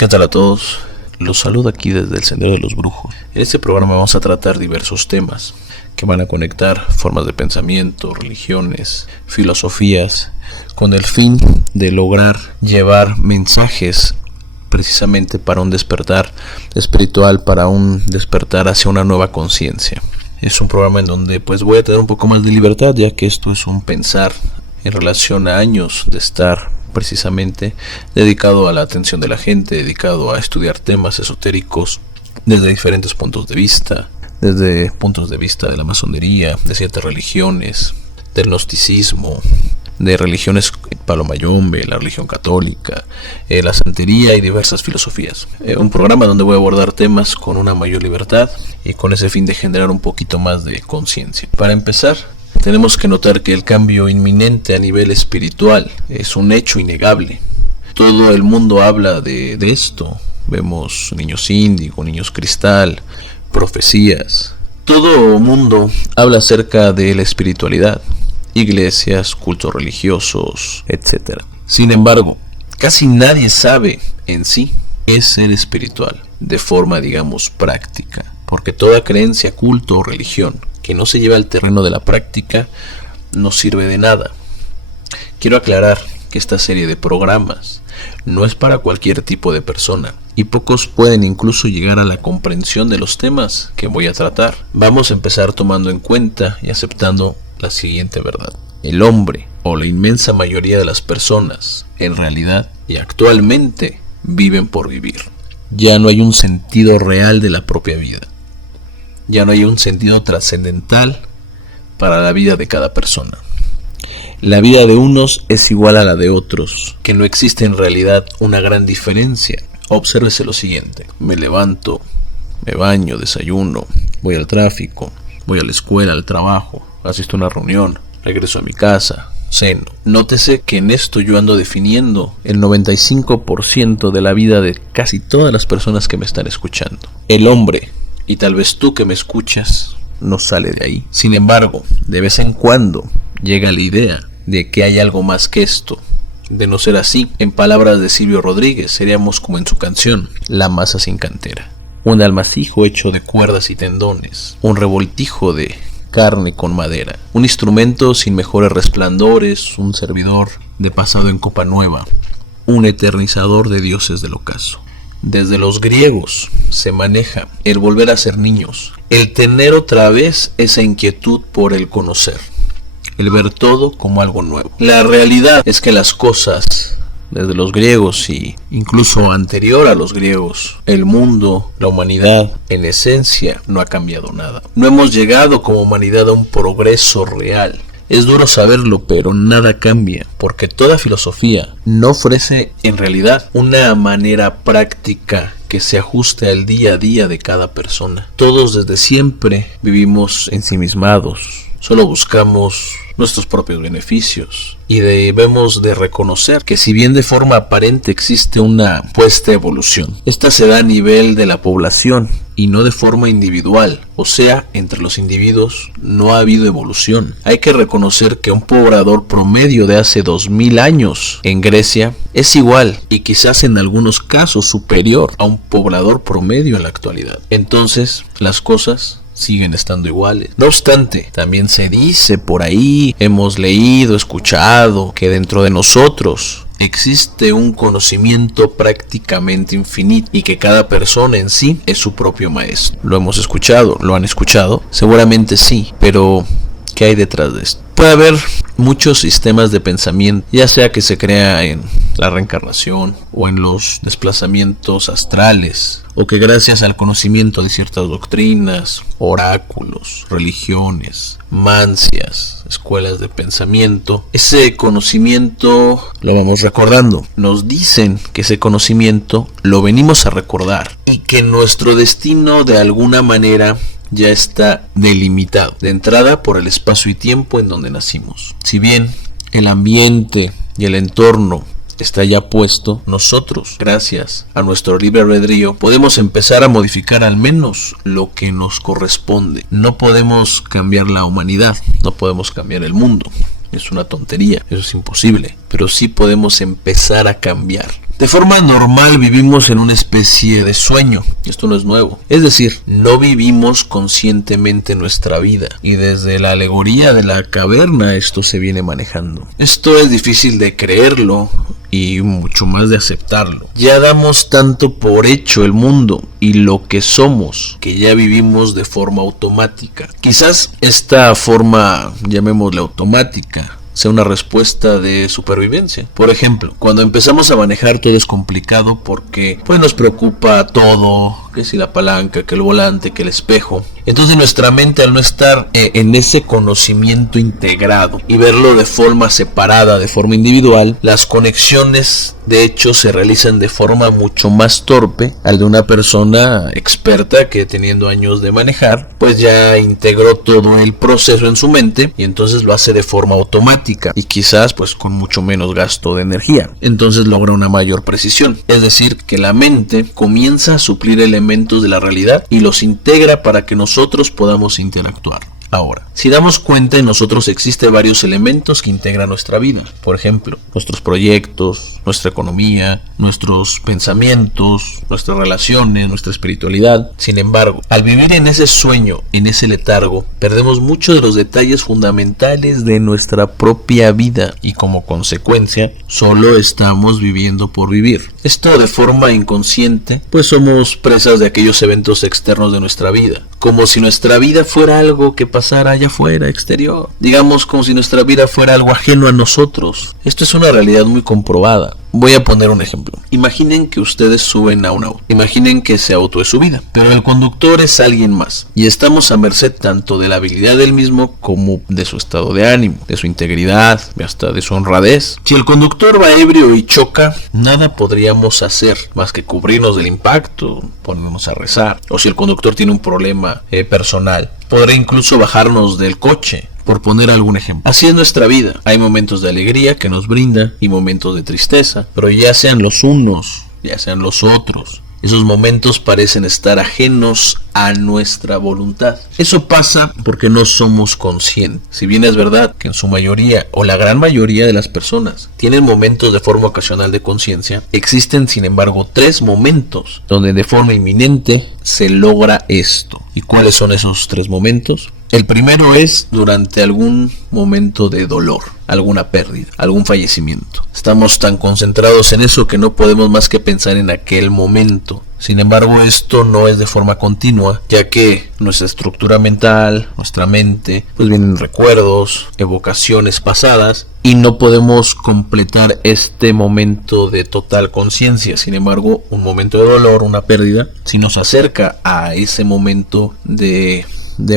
¿Qué tal a todos? Los saludo aquí desde el Sendero de los Brujos. En este programa vamos a tratar diversos temas que van a conectar formas de pensamiento, religiones, filosofías, con el fin de lograr llevar mensajes precisamente para un despertar espiritual, para un despertar hacia una nueva conciencia. Es un programa en donde voy a tener un poco más de libertad, ya que esto es un pensar en relación a años de estar precisamente dedicado a la atención de la gente, dedicado a estudiar temas esotéricos desde diferentes puntos de vista, desde puntos de vista de la masonería, de ciertas religiones, del gnosticismo, de religiones palomayombe, la religión católica, la santería y diversas filosofías. Un programa donde voy a abordar temas con una mayor libertad y con ese fin de generar un poquito más de conciencia. Para empezar, tenemos que notar que el cambio inminente a nivel espiritual es un hecho innegable. Todo el mundo habla de esto. Vemos niños índigo, niños cristal, profecías. Todo el mundo habla acerca de la espiritualidad, iglesias, cultos religiosos, etc. Sin embargo, casi nadie sabe en sí qué es ser espiritual de forma, práctica, porque toda creencia, culto o religión que no se lleva al terreno de la práctica no sirve de nada. Quiero aclarar que esta serie de programas no es para cualquier tipo de persona y pocos pueden incluso llegar a la comprensión de los temas que voy a tratar. Vamos a empezar tomando en cuenta y aceptando la siguiente verdad: el hombre, o la inmensa mayoría de las personas, en realidad y actualmente viven por vivir. Ya no hay un sentido real de la propia vida. Ya no hay un sentido trascendental para la vida de cada persona. La vida de unos es igual a la de otros, que no existe en realidad una gran diferencia. Obsérvese lo siguiente: me levanto, me baño, desayuno, voy al tráfico, voy a la escuela, al trabajo, asisto a una reunión, regreso a mi casa, ceno. Nótese que en esto yo ando definiendo el 95% de la vida de casi todas las personas que me están escuchando. El hombre, y tal vez tú que me escuchas, no sale de ahí. Sin embargo, de vez en cuando llega la idea de que hay algo más que esto. De no ser así, en palabras de Silvio Rodríguez, seríamos como en su canción La masa sin cantera. Un almacijo hecho de cuerdas y tendones, un revoltijo de carne con madera, un instrumento sin mejores resplandores, un servidor de pasado en copa nueva, un eternizador de dioses del ocaso. Desde los griegos se maneja el volver a ser niños, el tener otra vez esa inquietud por el conocer, el ver todo como algo nuevo. La realidad es que las cosas, desde los griegos y incluso anterior a los griegos, el mundo, la humanidad, en esencia, no ha cambiado nada. No hemos llegado como humanidad a un progreso real. Es duro saberlo, pero nada cambia, porque toda filosofía no ofrece en realidad una manera práctica que se ajuste al día a día de cada persona. Todos desde siempre vivimos ensimismados. Solo buscamos nuestros propios beneficios y debemos de reconocer que si bien de forma aparente existe una puesta evolución, esta se da a nivel de la población y no de forma individual, o sea, entre los individuos no ha habido evolución. Hay que reconocer que un poblador promedio de hace 2000 años en Grecia es igual y quizás en algunos casos superior a un poblador promedio en la actualidad. Entonces, las cosas siguen estando iguales. No obstante, también se dice por ahí, hemos leído, escuchado, que dentro de nosotros existe un conocimiento prácticamente infinito y que cada persona en sí es su propio maestro. ¿Lo hemos escuchado? ¿Lo han escuchado? Seguramente sí, pero ¿qué hay detrás de esto? Puede haber muchos sistemas de pensamiento, ya sea que se crea en la reencarnación o en los desplazamientos astrales, o que gracias al conocimiento de ciertas doctrinas, oráculos, religiones, mancias, escuelas de pensamiento, ese conocimiento lo vamos recordando. Nos dicen que ese conocimiento lo venimos a recordar y que nuestro destino de alguna manera ya está delimitado de entrada por el espacio y tiempo en donde nacimos. Si bien el ambiente y el entorno está ya puesto, nosotros, gracias a nuestro libre albedrío, podemos empezar a modificar al menos lo que nos corresponde. No podemos cambiar la humanidad, no podemos cambiar el mundo. Es una tontería, eso es imposible, pero sí podemos empezar a cambiar. De forma normal vivimos en una especie de sueño. Esto no es nuevo. Es decir, no vivimos conscientemente nuestra vida. Y desde la alegoría de la caverna esto se viene manejando. Esto es difícil de creerlo y mucho más de aceptarlo. Ya damos tanto por hecho el mundo y lo que somos, que ya vivimos de forma automática. Quizás esta forma, llamémosle automática, sea una respuesta de supervivencia. Por ejemplo, cuando empezamos a manejar todo es complicado porque pues nos preocupa todo, que si la palanca, que el volante, que el espejo. Entonces nuestra mente, al no estar en ese conocimiento integrado y verlo de forma separada, de forma individual, las conexiones de hecho se realizan de forma mucho más torpe al de una persona experta que, teniendo años de manejar, pues ya integró todo el proceso en su mente y entonces lo hace de forma automática y quizás pues con mucho menos gasto de energía. Entonces logra una mayor precisión. Es decir, que la mente comienza a suplir elementos de la realidad y los integra para que nosotros podamos interactuar. Ahora, si damos cuenta, en nosotros existen varios elementos que integran nuestra vida. Por ejemplo, nuestros proyectos, nuestra economía, nuestros pensamientos, nuestras relaciones, nuestra espiritualidad. Sin embargo, al vivir en ese sueño, en ese letargo, perdemos muchos de los detalles fundamentales de nuestra propia vida y como consecuencia, solo estamos viviendo por vivir. Esto de forma inconsciente, pues somos presas de aquellos eventos externos de nuestra vida, como si nuestra vida fuera algo que pasara allá afuera, exterior. Digamos como si nuestra vida fuera algo ajeno a nosotros. Esto es una realidad muy comprobada. Voy a poner un ejemplo. Imaginen que ustedes suben a un auto. Imaginen que ese auto es su vida, pero el conductor es alguien más. Y estamos a merced tanto de la habilidad del mismo como de su estado de ánimo, de su integridad, hasta de su honradez. Si el conductor va ebrio y choca, nada podríamos hacer más que cubrirnos del impacto, ponernos a rezar. O si el conductor tiene un problema personal, podrá incluso bajarnos del coche, por poner algún ejemplo. Así es nuestra vida. Hay momentos de alegría que nos brinda y momentos de tristeza, pero ya sean los unos, ya sean los otros, esos momentos parecen estar ajenos a nuestra voluntad. Eso pasa porque no somos conscientes. Si bien es verdad que en su mayoría o la gran mayoría de las personas tienen momentos de forma ocasional de conciencia, existen sin embargo 3 momentos donde de forma inminente se logra esto. ¿Y cuáles son esos 3 momentos? El primero es durante algún momento de dolor, alguna pérdida, algún fallecimiento. Estamos tan concentrados en eso que no podemos más que pensar en aquel momento. Sin embargo, esto no es de forma continua, ya que nuestra estructura mental, nuestra mente, pues vienen recuerdos, evocaciones pasadas, y no podemos completar este momento de total conciencia. Sin embargo, un momento de dolor, una pérdida, si nos acerca a ese momento de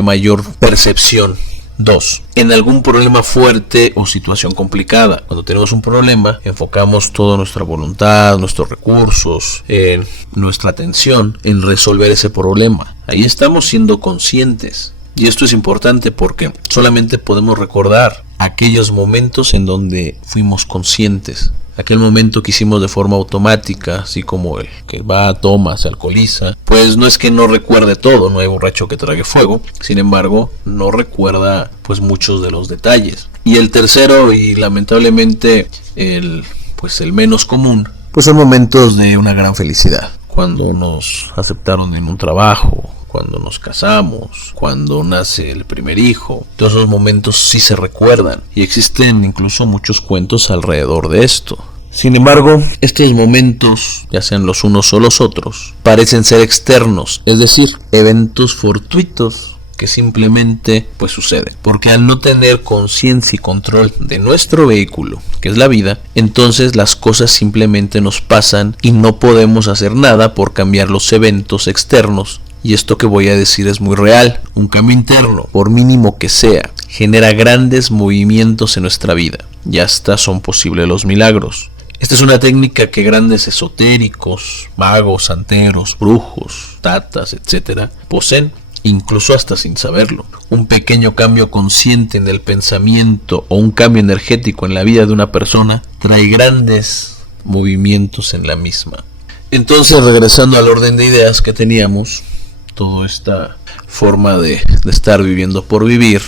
mayor percepción. 2. En algún problema fuerte o situación complicada. Cuando tenemos un problema, enfocamos toda nuestra voluntad, nuestros recursos, nuestra atención en resolver ese problema. Ahí estamos siendo conscientes. Y esto es importante porque solamente podemos recordar aquellos momentos en donde fuimos conscientes. Aquel momento que hicimos de forma automática, así como el que va, toma, se alcoholiza, pues no es que no recuerde todo, no hay borracho que trague fuego, sin embargo, no recuerda pues muchos de los detalles. Y el tercero, y lamentablemente el menos común, pues son momentos de una gran felicidad. Cuando nos aceptaron en un trabajo, cuando nos casamos, cuando nace el primer hijo. Todos esos momentos sí se recuerdan y existen incluso muchos cuentos alrededor de esto. Sin embargo, estos momentos, ya sean los unos o los otros, parecen ser externos, es decir, eventos fortuitos que simplemente pues suceden. Porque al no tener conciencia y control de nuestro vehículo, que es la vida, entonces las cosas simplemente nos pasan y no podemos hacer nada por cambiar los eventos externos. Y esto que voy a decir es muy real. Un cambio interno, por mínimo que sea, genera grandes movimientos en nuestra vida. Y hasta son posibles los milagros. Esta es una técnica que grandes esotéricos, magos, santeros, brujos, tatas, etc. poseen, incluso hasta sin saberlo. Un pequeño cambio consciente en el pensamiento o un cambio energético en la vida de una persona trae grandes movimientos en la misma. Entonces, regresando al orden de ideas que teníamos, toda esta forma de estar viviendo por vivir,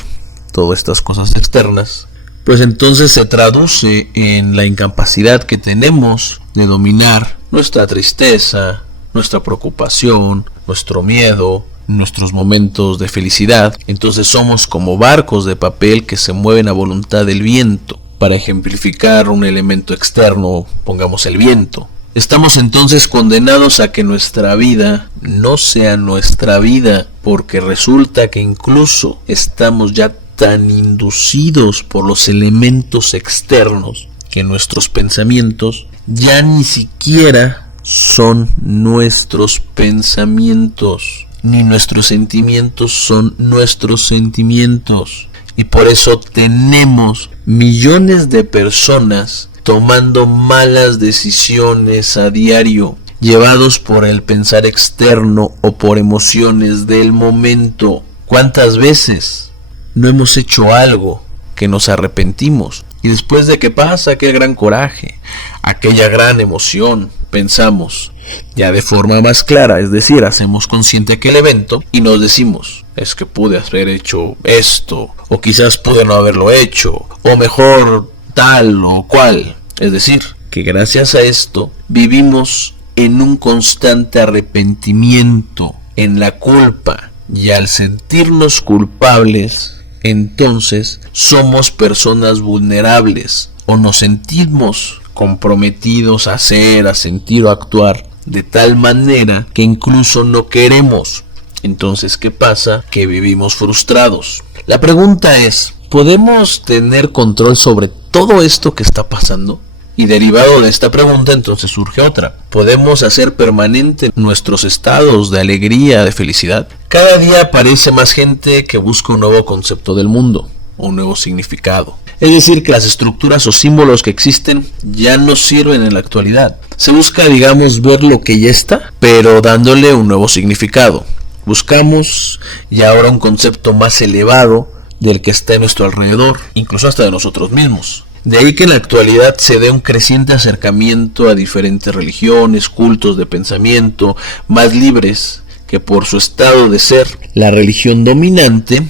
todas estas cosas externas, pues entonces se traduce en la incapacidad que tenemos de dominar nuestra tristeza, nuestra preocupación, nuestro miedo, nuestros momentos de felicidad. Entonces somos como barcos de papel que se mueven a voluntad del viento. Para ejemplificar un elemento externo, pongamos el viento. Estamos entonces condenados a que nuestra vida no sea nuestra vida, porque resulta que incluso estamos ya tan inducidos por los elementos externos que nuestros pensamientos ya ni siquiera son nuestros pensamientos, ni nuestros sentimientos son nuestros sentimientos. Y por eso tenemos millones de personas tomando malas decisiones a diario, llevados por el pensar externo o por emociones del momento. ¿Cuántas veces no hemos hecho algo que nos arrepentimos? Y después de que pasa aquel gran coraje, aquella gran emoción, pensamos ya de forma más clara, es decir, hacemos consciente aquel evento y nos decimos, es que pude haber hecho esto, o quizás pude no haberlo hecho, o mejor tal o cual. Es decir, que gracias a esto vivimos en un constante arrepentimiento, en la culpa, y al sentirnos culpables, entonces somos personas vulnerables o nos sentimos comprometidos a hacer, a sentir o actuar de tal manera que incluso no queremos. Entonces, ¿qué pasa? Que vivimos frustrados. La pregunta es, ¿podemos tener control sobre todo esto que está pasando? Y derivado de esta pregunta, entonces surge otra. ¿Podemos hacer permanente nuestros estados de alegría, de felicidad? Cada día aparece más gente que busca un nuevo concepto del mundo, un nuevo significado. Es decir, que las estructuras o símbolos que existen ya no sirven en la actualidad. Se busca, digamos, ver lo que ya está, pero dándole un nuevo significado. Buscamos ya ahora un concepto más elevado del que está en nuestro alrededor, incluso hasta de nosotros mismos. De ahí que en la actualidad se dé un creciente acercamiento a diferentes religiones, cultos de pensamiento, más libres, que por su estado de ser la religión dominante,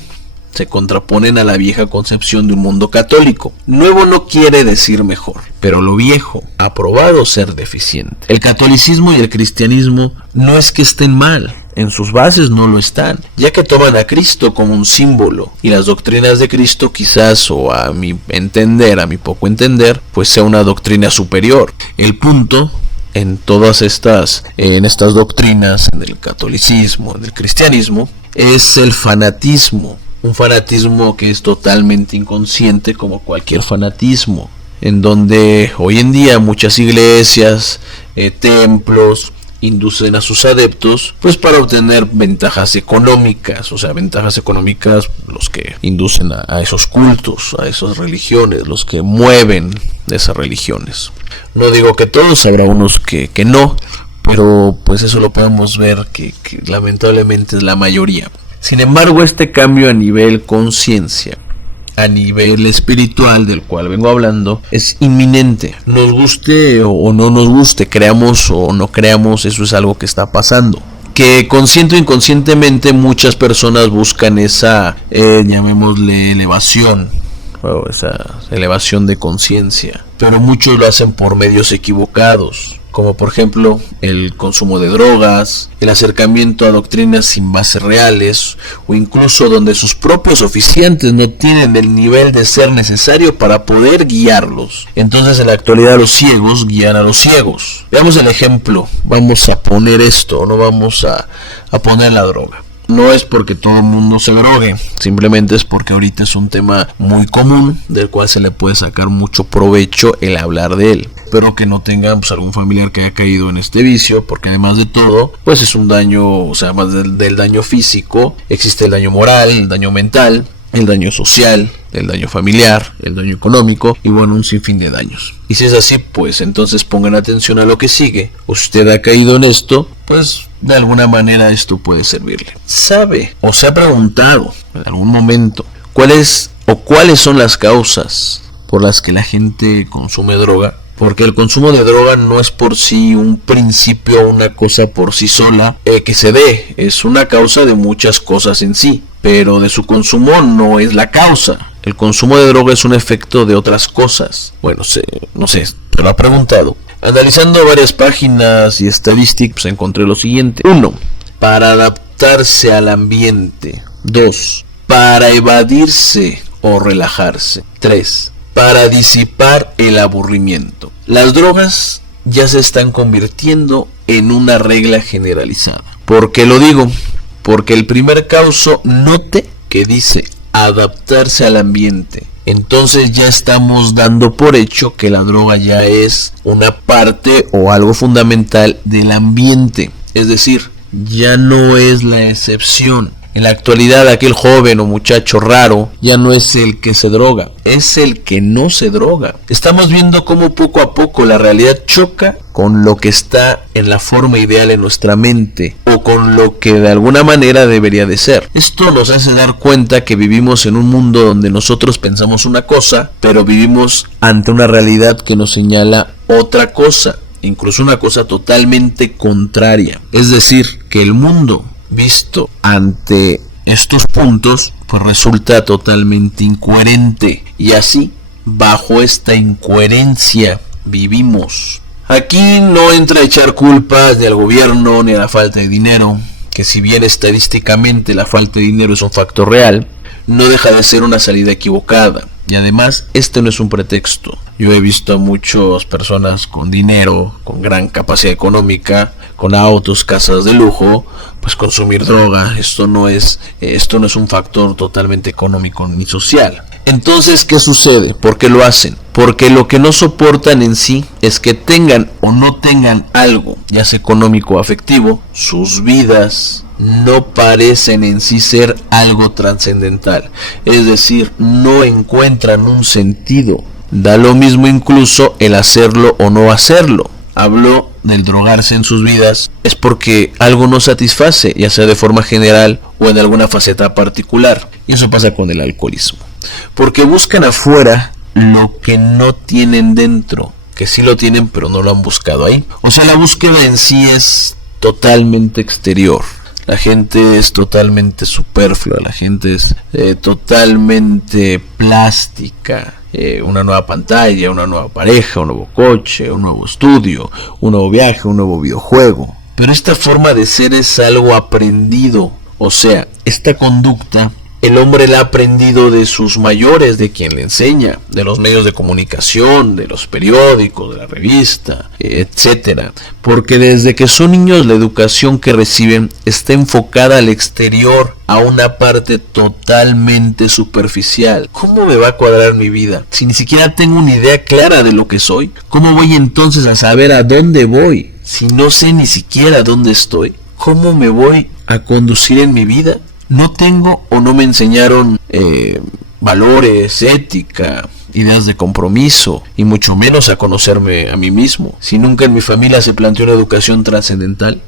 se contraponen a la vieja concepción de un mundo católico. Nuevo no quiere decir mejor, pero lo viejo ha probado ser deficiente. El catolicismo y el cristianismo no es que estén mal, en sus bases no lo están, ya que toman a Cristo como un símbolo, y las doctrinas de Cristo quizás, o a mi entender, a mi poco entender, pues sea una doctrina superior. El punto en todas estas doctrinas, en el catolicismo, en el cristianismo, es el fanatismo. Un fanatismo que es totalmente inconsciente, como cualquier fanatismo, en donde hoy en día muchas iglesias, templos, inducen a sus adeptos pues para obtener ventajas económicas, o sea, ventajas económicas los que inducen a esos cultos, a esas religiones, los que mueven esas religiones. No digo que todos, habrá unos que no, pero pues eso lo podemos ver que lamentablemente es la mayoría. Sin embargo, este cambio a nivel conciencia, a nivel espiritual del cual vengo hablando, es inminente. Nos guste o no nos guste, creamos o no creamos, eso es algo que está pasando. Que consciente o inconscientemente muchas personas buscan esa, llamémosle elevación, o esa elevación de conciencia. Pero muchos lo hacen por medios equivocados, como por ejemplo el consumo de drogas, el acercamiento a doctrinas sin bases reales, o incluso donde sus propios oficiantes no tienen el nivel de ser necesario para poder guiarlos. Entonces en la actualidad los ciegos guían a los ciegos. Veamos el ejemplo, vamos a poner esto, no vamos a poner la droga. No es porque todo el mundo se drogue, simplemente es porque ahorita es un tema muy común del cual se le puede sacar mucho provecho el hablar de él. Espero que no tengan algún familiar que haya caído en este vicio, porque además de todo, pues es un daño, o sea, además del daño físico, existe el daño moral, el daño mental, el daño social, el daño familiar, el daño económico y bueno, un sinfín de daños. Y si es así, pues entonces pongan atención a lo que sigue. Usted ha caído en esto, pues de alguna manera esto puede servirle. ¿Sabe o se ha preguntado en algún momento cuáles son las causas por las que la gente consume droga? Porque el consumo de droga no es por sí un principio, una cosa por sí sola que se dé. Es una causa de muchas cosas en sí, pero de su consumo no es la causa. el consumo de droga es un efecto de otras cosas. Bueno, no sé, te lo ha preguntado. Analizando varias páginas y estadísticas encontré lo siguiente. 1. Para adaptarse al ambiente. 2. Para evadirse o relajarse. 3. Para disipar el aburrimiento. Las drogas ya se están convirtiendo en una regla generalizada. ¿Por qué lo digo? Porque el primer causo, note que dice adaptarse al ambiente. Entonces ya estamos dando por hecho que la droga ya es una parte o algo fundamental del ambiente. Es decir, ya no es la excepción. En la actualidad aquel joven o muchacho raro ya no es el que se droga, es el que no se droga. Estamos viendo cómo poco a poco la realidad choca con lo que está en la forma ideal en nuestra mente o con lo que de alguna manera debería de ser. Esto nos hace dar cuenta que vivimos en un mundo donde nosotros pensamos una cosa, pero vivimos ante una realidad que nos señala otra cosa, incluso una cosa totalmente contraria. Es decir, que el mundo visto ante estos puntos pues resulta totalmente incoherente, y así bajo esta incoherencia vivimos. Aquí no entra a echar culpas ni al gobierno ni a la falta de dinero, que si bien estadísticamente la falta de dinero es un factor real, no deja de ser una salida equivocada. Y además, este no es un pretexto. Yo he visto a muchas personas con dinero, con gran capacidad económica, con autos, casas de lujo, pues consumir droga. Esto no es un factor totalmente económico ni social. Entonces, ¿qué sucede? ¿Por qué lo hacen? Porque lo que no soportan en sí es que tengan o no tengan algo, ya sea económico o afectivo, sus vidas no parecen en sí ser algo trascendental. Es decir, no encuentran un sentido. Da lo mismo incluso el hacerlo o no hacerlo. Hablo del drogarse en sus vidas, es porque algo no satisface, ya sea de forma general o en alguna faceta particular. Y eso pasa con el alcoholismo. Porque buscan afuera lo que no tienen dentro, que sí lo tienen pero no lo han buscado ahí. O sea, la búsqueda en sí es totalmente exterior. La gente es totalmente superflua, la gente es totalmente plástica. Una nueva pantalla, una nueva pareja, un nuevo coche, un nuevo estudio, un nuevo viaje, un nuevo videojuego. Pero esta forma de ser es algo aprendido. O sea, esta conducta el hombre la ha aprendido de sus mayores, de quien le enseña, de los medios de comunicación, de los periódicos, de la revista, etcétera. Porque desde que son niños la educación que reciben está enfocada al exterior, a una parte totalmente superficial. ¿Cómo me va a cuadrar mi vida si ni siquiera tengo una idea clara de lo que soy? ¿Cómo voy entonces a saber a dónde voy si no sé ni siquiera dónde estoy? ¿Cómo me voy a conducir en mi vida? No tengo o no me enseñaron valores, ética, ideas de compromiso y mucho menos a conocerme a mí mismo. Si nunca en mi familia se planteó una educación trascendental,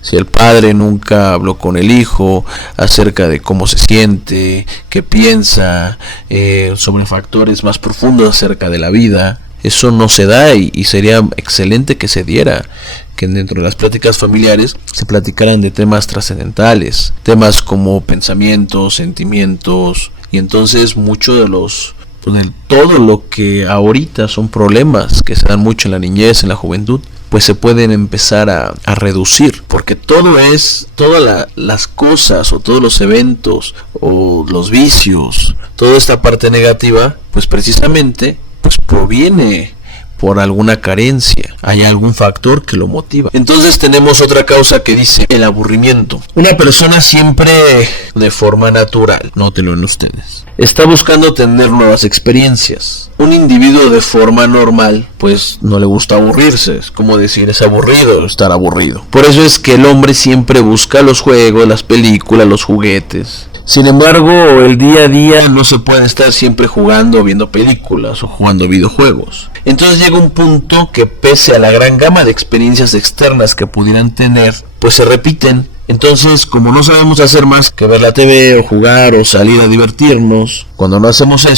si el padre nunca habló con el hijo acerca de cómo se siente, qué piensa, sobre factores más profundos acerca de la vida, eso no se da y sería excelente que se diera, que dentro de las pláticas familiares se platicaran de temas trascendentales, temas como pensamientos, sentimientos, y entonces mucho de todo lo que ahorita son problemas que se dan mucho en la niñez, en la juventud, pues se pueden empezar a reducir, porque todas las cosas o todos los eventos o los vicios, toda esta parte negativa, pues precisamente pues proviene por alguna carencia, hay algún factor que lo motiva. Entonces tenemos otra causa que dice el aburrimiento. Una persona siempre de forma natural, nótenlo en ustedes, está buscando tener nuevas experiencias. Un individuo de forma normal pues no le gusta aburrirse, es como decir es aburrido estar aburrido. Por eso es que el hombre siempre busca los juegos, las películas, los juguetes. Sin embargo, el día a día no se puede estar siempre jugando, viendo películas o jugando videojuegos. Entonces llega un punto que pese a la gran gama de experiencias externas que pudieran tener, pues se repiten Entonces, como no sabemos hacer más que ver la TV o jugar o salir a divertirnos, cuando no hacemos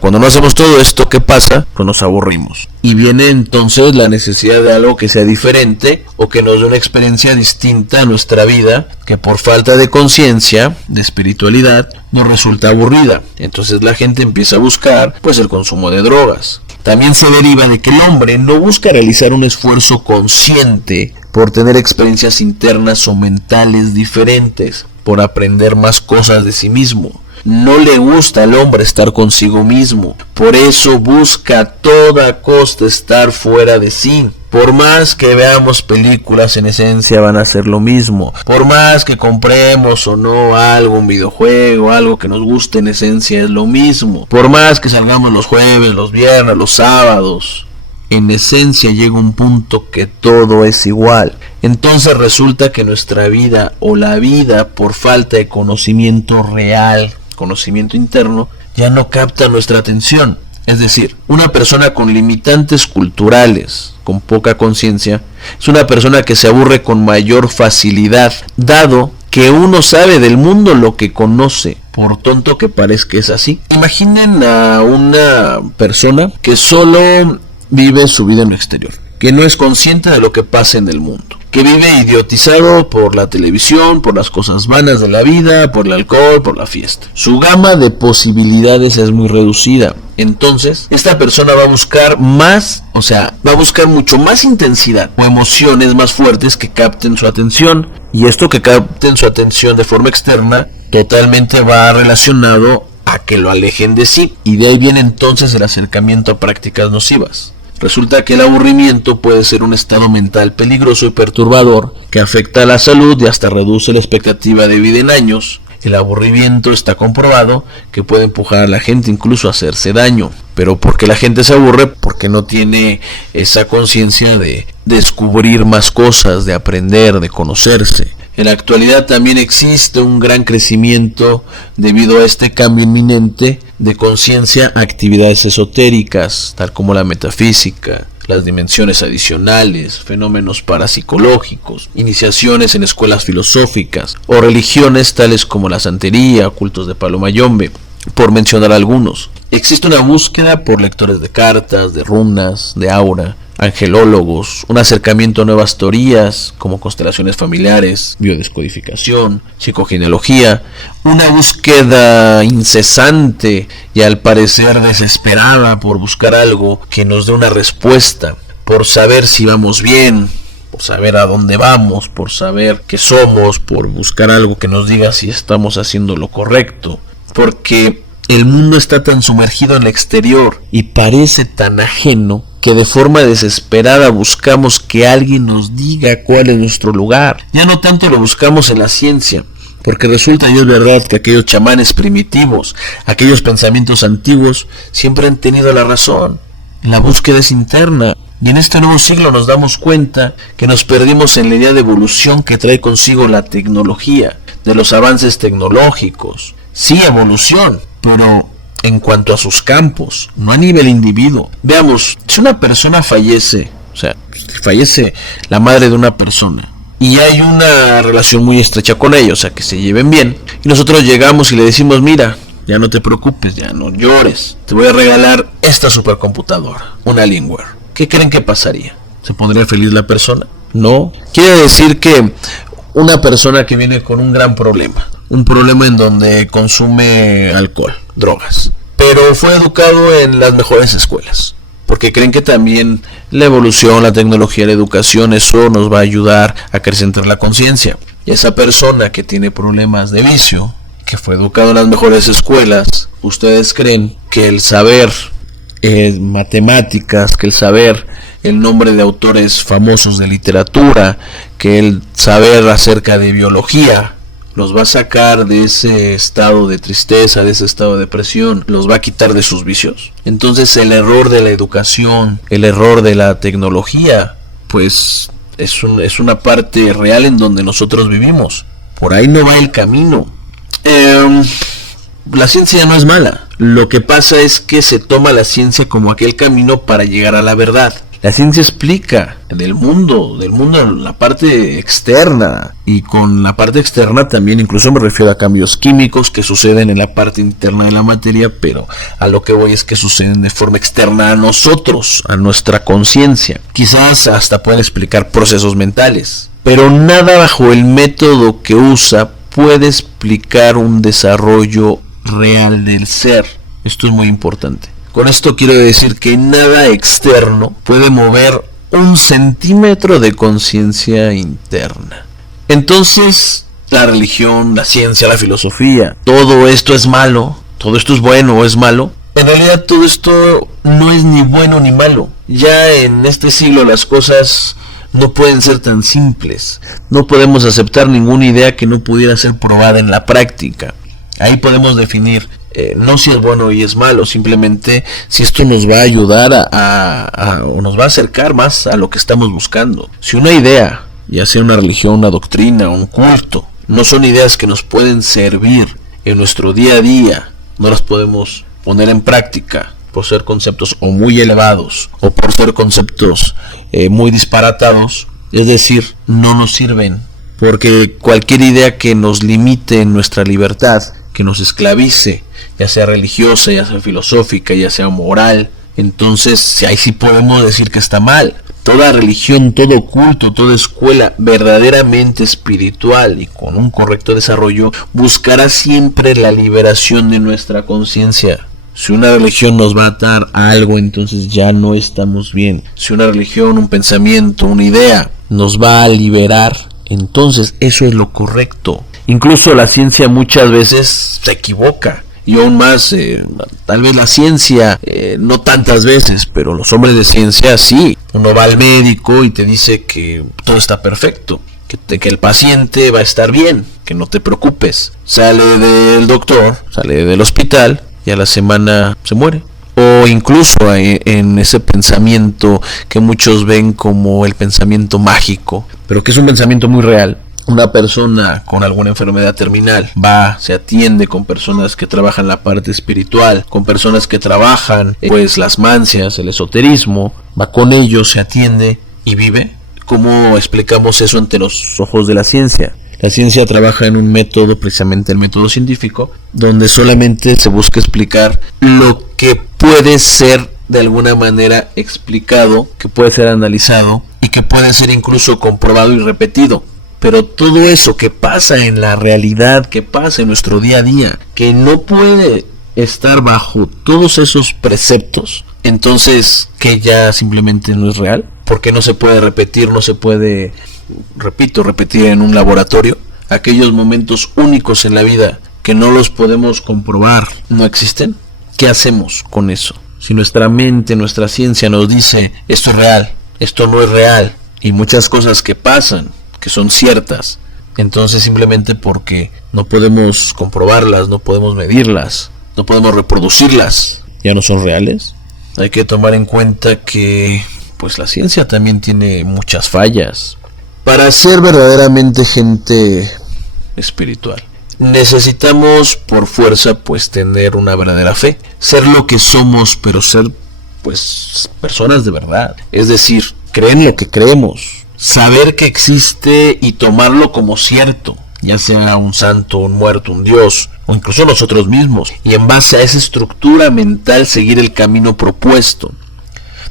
cuando no hacemos todo esto, ¿qué pasa? Pues nos aburrimos. Y viene entonces la necesidad de algo que sea diferente o que nos dé una experiencia distinta a nuestra vida, que por falta de conciencia, de espiritualidad, nos resulta aburrida. Entonces la gente empieza a buscar, pues, el consumo de drogas. También se deriva de que el hombre no busca realizar un esfuerzo consciente por tener experiencias internas o mentales diferentes, por aprender más cosas de sí mismo. No le gusta al hombre estar consigo mismo, por eso busca a toda costa estar fuera de sí. Por más que veamos películas, en esencia van a ser lo mismo. Por más que compremos o no algo, un videojuego, algo que nos guste, en esencia es lo mismo. Por más que salgamos los jueves, los viernes, los sábados, en esencia llega un punto que todo es igual. Entonces resulta que nuestra vida o la vida, por falta de conocimiento real, conocimiento interno, ya no capta nuestra atención. Es decir, una persona con limitantes culturales, con poca conciencia, es una persona que se aburre con mayor facilidad, dado que uno sabe del mundo lo que conoce, por tonto que parezca es así. Imaginen a una persona que solo vive su vida en lo exterior, que no es consciente de lo que pasa en el mundo, que vive idiotizado por la televisión, por las cosas vanas de la vida, por el alcohol, por la fiesta. Su gama de posibilidades es muy reducida. Entonces, esta persona va a buscar más, va a buscar mucho más intensidad o emociones más fuertes que capten su atención. Y esto que capten su atención de forma externa, totalmente va relacionado a que lo alejen de sí. Y de ahí viene entonces el acercamiento a prácticas nocivas. Resulta que el aburrimiento puede ser un estado mental peligroso y perturbador que afecta a la salud y hasta reduce la expectativa de vida en años. El aburrimiento está comprobado que puede empujar a la gente incluso a hacerse daño. Pero ¿por qué la gente se aburre? Porque no tiene esa conciencia de descubrir más cosas, de aprender, de conocerse. En la actualidad también existe un gran crecimiento debido a este cambio inminente de conciencia a actividades esotéricas, tal como la metafísica, las dimensiones adicionales, fenómenos parapsicológicos, iniciaciones en escuelas filosóficas o religiones tales como la santería, cultos de Palo Mayombe, por mencionar algunos. Existe una búsqueda por lectores de cartas, de runas, de aura, angelólogos, un acercamiento a nuevas teorías como constelaciones familiares, biodescodificación, psicogenealogía, una búsqueda incesante y al parecer desesperada por buscar algo que nos dé una respuesta, por saber si vamos bien, por saber a dónde vamos, por saber qué somos, por buscar algo que nos diga si estamos haciendo lo correcto, porque el mundo está tan sumergido en el exterior y parece tan ajeno que de forma desesperada buscamos que alguien nos diga cuál es nuestro lugar. Ya no tanto lo buscamos en la ciencia, porque resulta y es verdad que aquellos chamanes primitivos, aquellos pensamientos antiguos, siempre han tenido la razón. La búsqueda es interna. Y en este nuevo siglo nos damos cuenta que nos perdimos en la idea de evolución que trae consigo la tecnología, de los avances tecnológicos. Sí, evolución, pero en cuanto a sus campos, no a nivel individuo. Veamos, si una persona fallece, fallece la madre de una persona, y hay una relación muy estrecha con ella, que se lleven bien, y nosotros llegamos y le decimos, mira, ya no te preocupes, ya no llores, te voy a regalar esta supercomputadora, una Alienware. ¿Qué creen que pasaría? ¿Se pondría feliz la persona? No. Quiere decir que una persona que viene con un gran problema, un problema en donde consume alcohol, drogas, pero fue educado en las mejores escuelas, porque creen que también la evolución, la tecnología, la educación, eso nos va a ayudar a acrecentar la conciencia. Y esa persona que tiene problemas de vicio, que fue educado en las mejores escuelas, ¿ustedes creen que el saber matemáticas, que el saber el nombre de autores famosos de literatura, que el saber acerca de biología los va a sacar de ese estado de tristeza, de ese estado de depresión, los va a quitar de sus vicios? Entonces el error de la educación, el error de la tecnología, pues es una parte real en donde nosotros vivimos. Por ahí no va el camino. La ciencia no es mala. Lo que pasa es que se toma la ciencia como aquel camino para llegar a la verdad. La ciencia explica del mundo, la parte externa, y con la parte externa también incluso me refiero a cambios químicos que suceden en la parte interna de la materia, pero a lo que voy es que suceden de forma externa a nosotros, a nuestra conciencia. Quizás hasta pueden explicar procesos mentales, pero nada bajo el método que usa puede explicar un desarrollo real del ser. Esto es muy importante. Con esto quiero decir que nada externo puede mover 1 centímetro de conciencia interna. Entonces, la religión, la ciencia, la filosofía, todo esto es malo, todo esto es bueno o es malo. En realidad todo esto no es ni bueno ni malo. Ya en este siglo las cosas no pueden ser tan simples. No podemos aceptar ninguna idea que no pudiera ser probada en la práctica. Ahí podemos definir no si es bueno y es malo, simplemente si esto nos va a ayudar o nos va a acercar más a lo que estamos buscando. Si una idea, ya sea una religión, una doctrina, un culto, no son ideas que nos pueden servir en nuestro día a día, no las podemos poner en práctica por ser conceptos o muy elevados o por ser conceptos muy disparatados, es decir, no nos sirven, porque cualquier idea que nos limite en nuestra libertad, que nos esclavice, ya sea religiosa, ya sea filosófica, ya sea moral, entonces ahí sí podemos decir que está mal. Toda religión, todo culto, toda escuela verdaderamente espiritual y con un correcto desarrollo buscará siempre la liberación de nuestra conciencia. Si una religión nos va a atar a algo, entonces ya no estamos bien. Si una religión, un pensamiento, una idea nos va a liberar, entonces eso es lo correcto. Incluso la ciencia muchas veces se equivoca. Y aún más, tal vez la ciencia, no tantas veces, pero los hombres de ciencia sí. Uno va al médico y te dice que todo está perfecto, que el paciente va a estar bien, que no te preocupes. Sale del doctor, sale del hospital y a la semana se muere. O incluso en ese pensamiento que muchos ven como el pensamiento mágico, pero que es un pensamiento muy real. Una persona con alguna enfermedad terminal va, se atiende con personas que trabajan la parte espiritual, con personas que trabajan pues las mancias, el esoterismo, va con ellos, se atiende y vive. ¿Cómo explicamos eso ante los ojos de la ciencia? La ciencia trabaja en un método, precisamente el método científico, donde solamente se busca explicar lo que puede ser de alguna manera explicado, que puede ser analizado y que puede ser incluso comprobado y repetido. Pero todo eso que pasa en la realidad, que pasa en nuestro día a día, que no puede estar bajo todos esos preceptos, entonces que ya simplemente no es real, porque no se puede repetir, no se puede, repetir en un laboratorio. Aquellos momentos únicos en la vida que no los podemos comprobar, no existen. ¿Qué hacemos con eso? Si nuestra mente, nuestra ciencia nos dice esto es real, esto no es real, y muchas cosas que pasan que son ciertas, entonces simplemente porque no podemos comprobarlas, no podemos medirlas, no podemos reproducirlas, ya no son reales. Hay que tomar en cuenta que pues la ciencia también tiene muchas fallas. Para ser verdaderamente gente espiritual, necesitamos por fuerza pues tener una verdadera fe, ser lo que somos, pero ser pues personas de verdad, es decir, creer en lo que creemos, saber que existe y tomarlo como cierto, ya sea un santo, un muerto, un dios, o incluso nosotros mismos, y en base a esa estructura mental seguir el camino propuesto.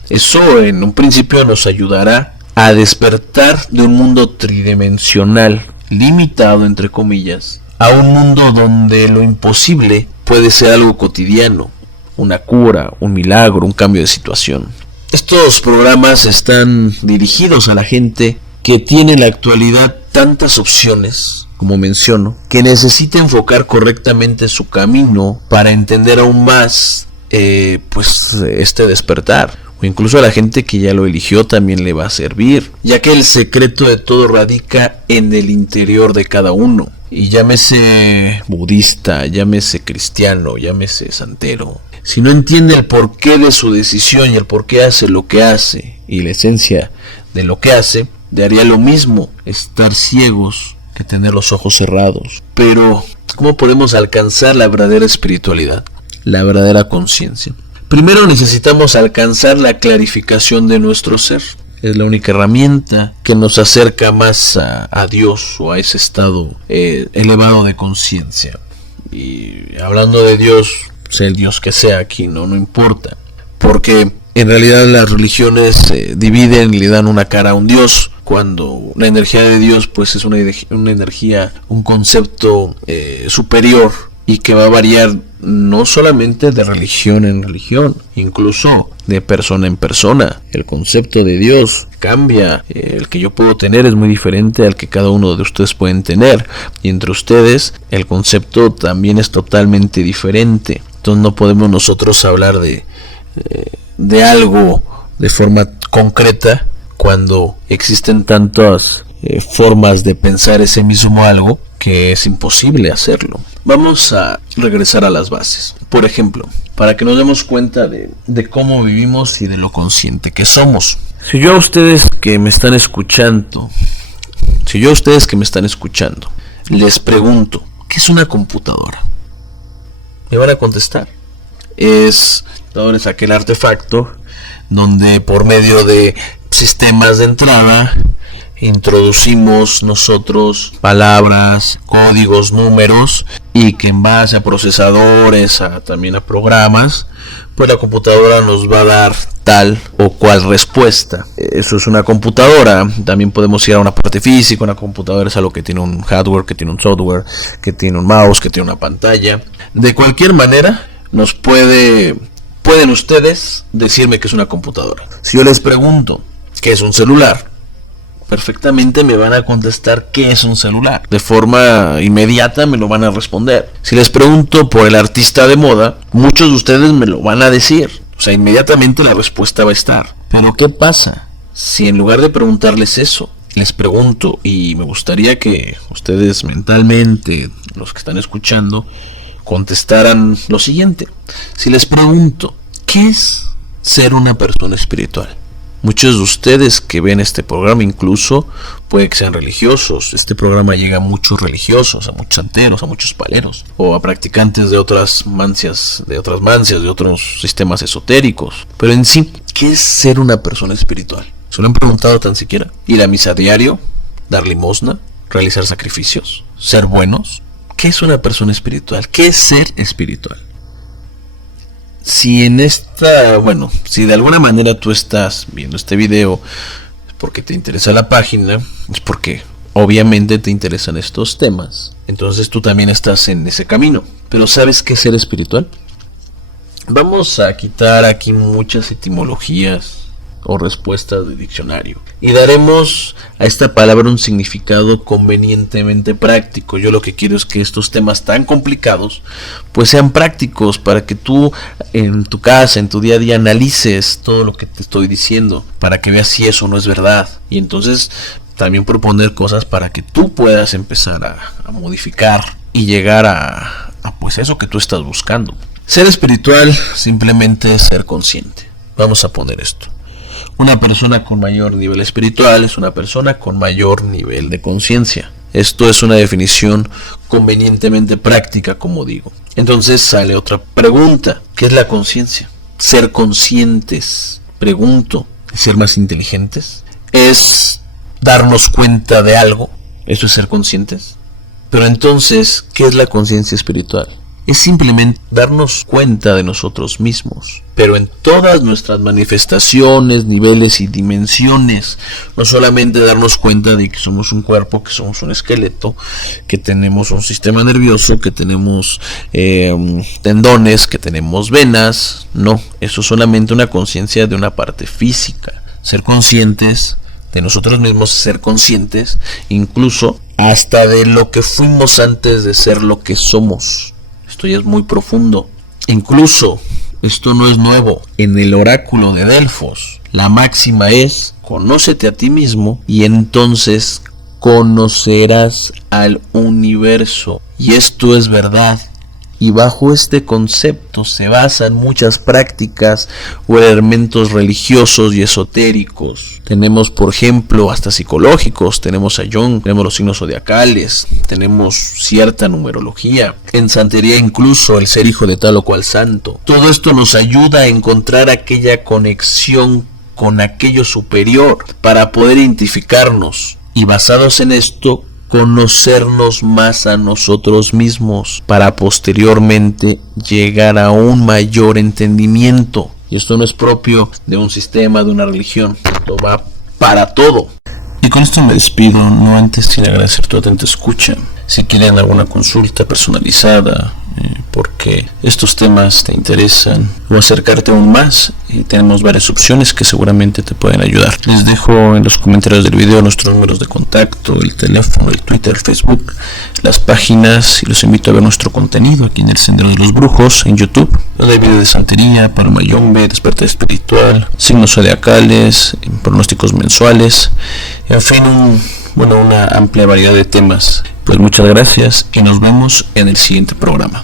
Eso en un principio nos ayudará a despertar de un mundo tridimensional, limitado entre comillas, a un mundo donde lo imposible puede ser algo cotidiano, una cura, un milagro, un cambio de situación. Estos programas están dirigidos a la gente que tiene en la actualidad tantas opciones, como menciono, que necesita enfocar correctamente su camino para entender aún más pues este despertar. O incluso a la gente que ya lo eligió también le va a servir, ya que el secreto de todo radica en el interior de cada uno. Y llámese budista, llámese cristiano, llámese santero, si no entiende el porqué de su decisión y el por qué hace lo que hace y la esencia de lo que hace, daría lo mismo estar ciegos que tener los ojos cerrados. Pero, ¿cómo podemos alcanzar la verdadera espiritualidad? La verdadera conciencia. Primero necesitamos alcanzar la clarificación de nuestro ser. Es la única herramienta que nos acerca más a Dios o a ese estado elevado de conciencia. Y hablando de Dios, sea el Dios que sea aquí, no importa. Porque en realidad las religiones dividen y le dan una cara a un Dios, cuando la energía de Dios pues es una energía, un concepto superior y que va a variar no solamente de religión en religión, incluso de persona en persona. El concepto de Dios cambia, el que yo puedo tener es muy diferente al que cada uno de ustedes pueden tener, y entre ustedes el concepto también es totalmente diferente. Entonces no podemos nosotros hablar de algo de forma concreta cuando existen tantas formas de pensar ese mismo algo que es imposible hacerlo. Vamos a regresar a las bases. Por ejemplo, para que nos demos cuenta de cómo vivimos y de lo consciente que somos. Si yo a ustedes que me están escuchando, les pregunto, ¿qué es una computadora? Me van a contestar. Es aquel artefacto donde por medio de sistemas de entrada introducimos nosotros palabras, códigos, números, y que en base a procesadores, también a programas, pues la computadora nos va a dar tal o cual respuesta. Eso es una computadora. También podemos ir a una parte física. Una computadora es algo que tiene un hardware, que tiene un software, que tiene un mouse, que tiene una pantalla. De cualquier manera, pueden ustedes decirme que es una computadora. Si yo les pregunto qué es un celular, perfectamente me van a contestar qué es un celular. De forma inmediata me lo van a responder. Si les pregunto por el artista de moda, muchos de ustedes me lo van a decir. O sea, inmediatamente la respuesta va a estar. Pero ¿qué pasa si en lugar de preguntarles eso, les pregunto, y me gustaría que ustedes mentalmente, los que están escuchando, contestaran lo siguiente? Si les pregunto, ¿qué es ser una persona espiritual? Muchos de ustedes que ven este programa incluso puede que sean religiosos. Este programa llega a muchos religiosos, a muchos santeros, a muchos paleros, o a practicantes de otras mancias, de otros sistemas esotéricos. Pero en sí, ¿qué es ser una persona espiritual? ¿Se lo han preguntado tan siquiera? ¿Ir a misa a diario? ¿Dar limosna? ¿Realizar sacrificios? ¿Ser buenos? ¿Qué es una persona espiritual? ¿Qué es ser espiritual? Si de alguna manera tú estás viendo este video es porque te interesa la página, es porque obviamente te interesan estos temas, entonces tú también estás en ese camino. Pero ¿sabes qué es ser espiritual? Vamos a quitar aquí muchas etimologías o respuestas de diccionario y daremos a esta palabra un significado convenientemente práctico. Yo lo que quiero es que estos temas tan complicados pues sean prácticos, para que tú en tu casa, en tu día a día, analices todo lo que te estoy diciendo, para que veas si eso no es verdad, y entonces también proponer cosas para que tú puedas empezar a modificar y llegar a pues eso que tú estás buscando. Ser espiritual simplemente es ser consciente. Vamos a poner esto: una persona con mayor nivel espiritual es una persona con mayor nivel de conciencia. Esto es una definición convenientemente práctica, como digo. Entonces sale otra pregunta: ¿qué es la conciencia? Ser conscientes, pregunto, ¿es ser más inteligentes? ¿Es darnos cuenta de algo? ¿Eso es ser conscientes? Pero entonces, ¿qué es la conciencia espiritual? Es simplemente darnos cuenta de nosotros mismos, pero en todas nuestras manifestaciones, niveles y dimensiones. No solamente darnos cuenta de que somos un cuerpo, que somos un esqueleto, que tenemos un sistema nervioso, que tenemos tendones, que tenemos venas. No, eso es solamente una conciencia de una parte física. Ser conscientes de nosotros mismos, ser conscientes incluso hasta de lo que fuimos antes de ser lo que somos. Esto ya es muy profundo. Incluso, esto no es nuevo. En el oráculo de Delfos, la máxima es: conócete a ti mismo y entonces conocerás al universo. Y esto es verdad. Y bajo este concepto se basan muchas prácticas o elementos religiosos y esotéricos. Tenemos, por ejemplo, hasta psicológicos, tenemos a Jung, tenemos los signos zodiacales, tenemos cierta numerología, en santería incluso el ser hijo de tal o cual santo. Todo esto nos ayuda a encontrar aquella conexión con aquello superior para poder identificarnos y basados en esto conocernos más a nosotros mismos para posteriormente llegar a un mayor entendimiento. Y esto no es propio de un sistema, de una religión, esto va para todo. Y con esto me despido, no antes sin agradecer tu atenta escucha. Si quieren alguna consulta personalizada, porque estos temas te interesan, o acercarte aún más, tenemos varias opciones que seguramente te pueden ayudar. Les dejo en los comentarios del video nuestros números de contacto, el teléfono, el Twitter, Facebook, las páginas, y los invito a ver nuestro contenido aquí en el Sendero de los Brujos en YouTube, donde hay videos de santería, paramayombe, despertar espiritual, signos zodiacales, pronósticos mensuales, en fin, una amplia variedad de temas. Pues muchas gracias y nos vemos en el siguiente programa.